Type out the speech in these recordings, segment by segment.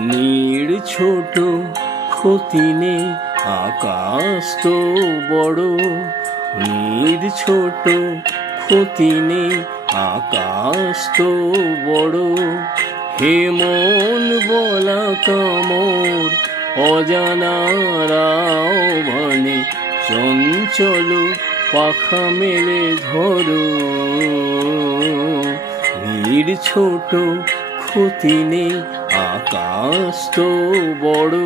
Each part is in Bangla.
নীড় ছোট ক্ষতি নেই, আকাশ তো বড়। নীড় ছোট ক্ষতি নেই, আকাশ তো বড়। হে মন বলা কামর, অজানারাও মানে চঞ্চল পাখা মেলে ধরো। নীড় ছোট ক্ষতি নেই, আকাশ তো বড়।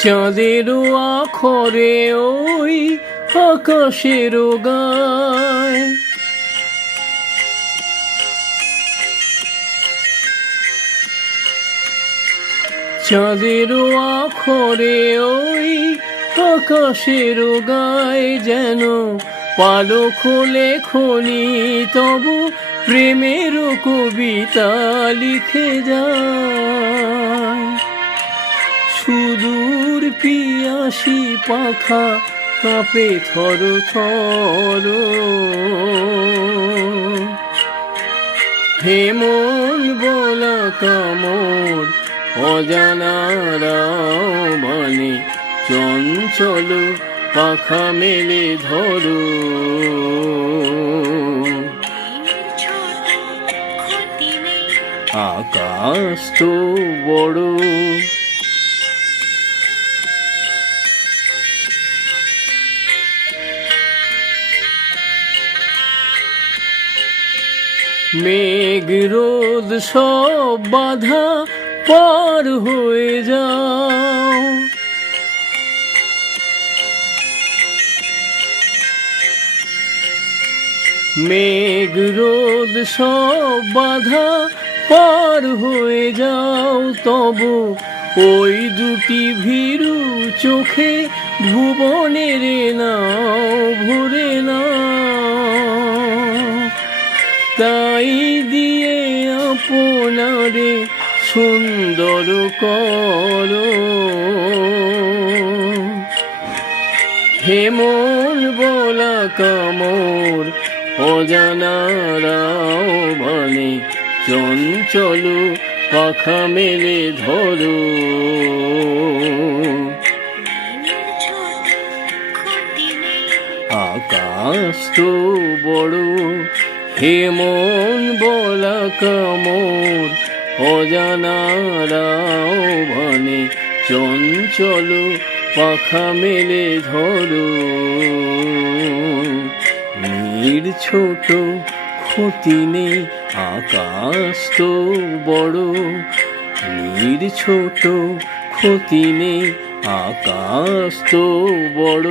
চাঁদেরও আখরে ওই আকাশেরও গায়, চাঁদেরও আখরে ওই আকাশেরও গায়। যেন পালক লেখনি তবু প্রেমেরও কবিতা লিখে যায়। সুদূর পিয়াসী পাখা কাঁপে থর থর। হে মন বলা কামর, অজানারাও মানে চঞ্চল পাখা মেলে ধরো। আকাশ তো বড়। মেঘ রোদ সব বাধা পার হয়ে যাও। মেঘ রোদ সব বাধা পার হয়ে যাও। তবু ওই দুটি ভীরু চোখে ভুবনের নাও ভরে না। তাই দিয়ে আপনারে সুন্দর করো। হে মন বলা কামর, অজানারাও মানে চঞ্চল পাখা মেলে ধরো। আকাশ তো বড়। হে মন বলা কামর, অজানারাও মানে চঞ্চল পাখা মেলে ধরো। নীড় ছোট ক্ষতি নেই, আকাশ তো বড়। নীড় ছোট ক্ষতি নেই, আকাশ তো বড়।